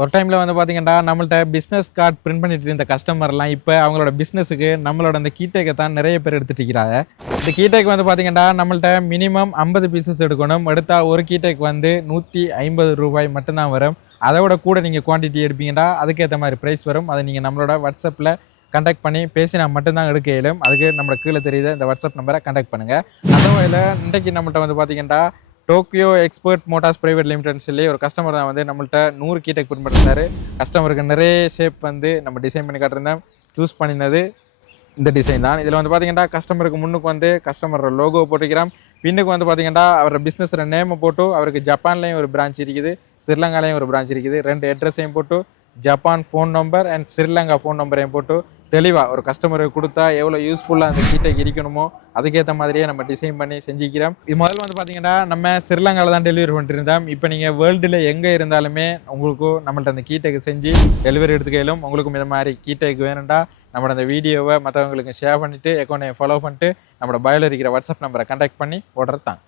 ஒரு டைமில் வந்து பார்த்தீங்கன்னா நம்மள்ட்ட பிஸ்னஸ் கார்டு பிரிண்ட் பண்ணிட்டு இருந்த கஸ்டமர்லாம் இப்போ அவங்களோட பிஸ்னஸுக்கு நம்மளோட அந்த கீட்டேக்கை தான் நிறைய பேர் எடுத்துட்டு இருக்கிறாங்க. இந்த கீட்டேக் வந்து பார்த்தீங்கன்னா நம்மள்ட்ட மினிமம் 50 பீசஸ் எடுக்கணும். எடுத்தால் ஒரு கீட்டேக் வந்து 150 ரூபாய் மட்டும்தான் வரும். அதை விட கூட நீங்கள் குவான்டிட்டி எடுப்பீங்கன்னா அதுக்கேற்ற மாதிரி ப்ரைஸ் வரும். அதை நீங்கள் நம்மளோட வாட்ஸ்அப்பில் கான்டாக்ட் பண்ணி பேசினா மட்டும்தான் எடுக்க இயலும். அதுக்கு நம்மளோட கீழே தெரியுது இந்த வாட்ஸ்அப் நம்பரை கான்டாக்ட் பண்ணுங்கள். அந்த வகையில் இன்றைக்கு நம்மள்ட்ட வந்து பார்த்தீங்கன்னா Tokyo expert Motors private limited சொல்லி ஒரு கஸ்டமர் தான் வந்து நம்மள்ட்ட 100 கீட்டேக் பிரிண்ட் பண்ணியிருந்தாரு. கஸ்டமருக்கு நிறைய ஷேப் வந்து நம்ம டிசைன் பண்ணி காட்டிருந்தேன். சூஸ் பண்ணினது இந்த டிசைன் தான். இதில் வந்து பார்த்தீங்கன்னா கஸ்டமருக்கு முன்னுக்கு வந்து கஸ்டமரோட லோகோ போட்டுக்கிறோம். பின்னுக்கு வந்து பார்த்தீங்கன்னா அவரோட பிஸ்னஸோட நேமை போட்டு அவருக்கு ஜப்பான்லேயும் ஒரு பிரான்ச் இருக்குது, ஸ்ரீலங்காலையும் ஒரு பிரான்ச் இருக்குது. 2 அட்ரஸையும் போட்டு Japan phone number and Sri Lanka phone நம்பரையும் போட்டு தெளிவாக ஒரு கஸ்டமருக்கு கொடுத்தா எவ்வளோ யூஸ்ஃபுல்லாக அந்த கீட்டேக் இருக்கணுமோ அதுக்கேற்ற மாதிரியே நம்ம டிசைன் பண்ணி செஞ்சுக்கிறோம். இது முதல்ல வந்து பார்த்தீங்கன்னா நம்ம ஸ்ரீலங்காவில் தான் டெலிவரி பண்ணிட்டு இருந்தோம். இப்போ நீங்கள் வேர்ல்டில் எங்கே இருந்தாலுமே உங்களுக்கும் நம்மள்ட்ட அந்த கீட்டேக் செஞ்சு டெலிவரி எடுத்துக்கையிலும். உங்களுக்கும் இந்த மாதிரி கீட்டேக் வேணும்டா நம்மளோட அந்த வீடியோவை மற்றவங்களுக்கு ஷேர் பண்ணிவிட்டு அக்கௌண்ட்டை ஃபாலோ பண்ணிட்டு நம்மளோட பயோவில் இருக்கிற வாட்ஸ்அப் நம்பரை கான்டாக்ட் பண்ணி ஆர்டர் தாங்க.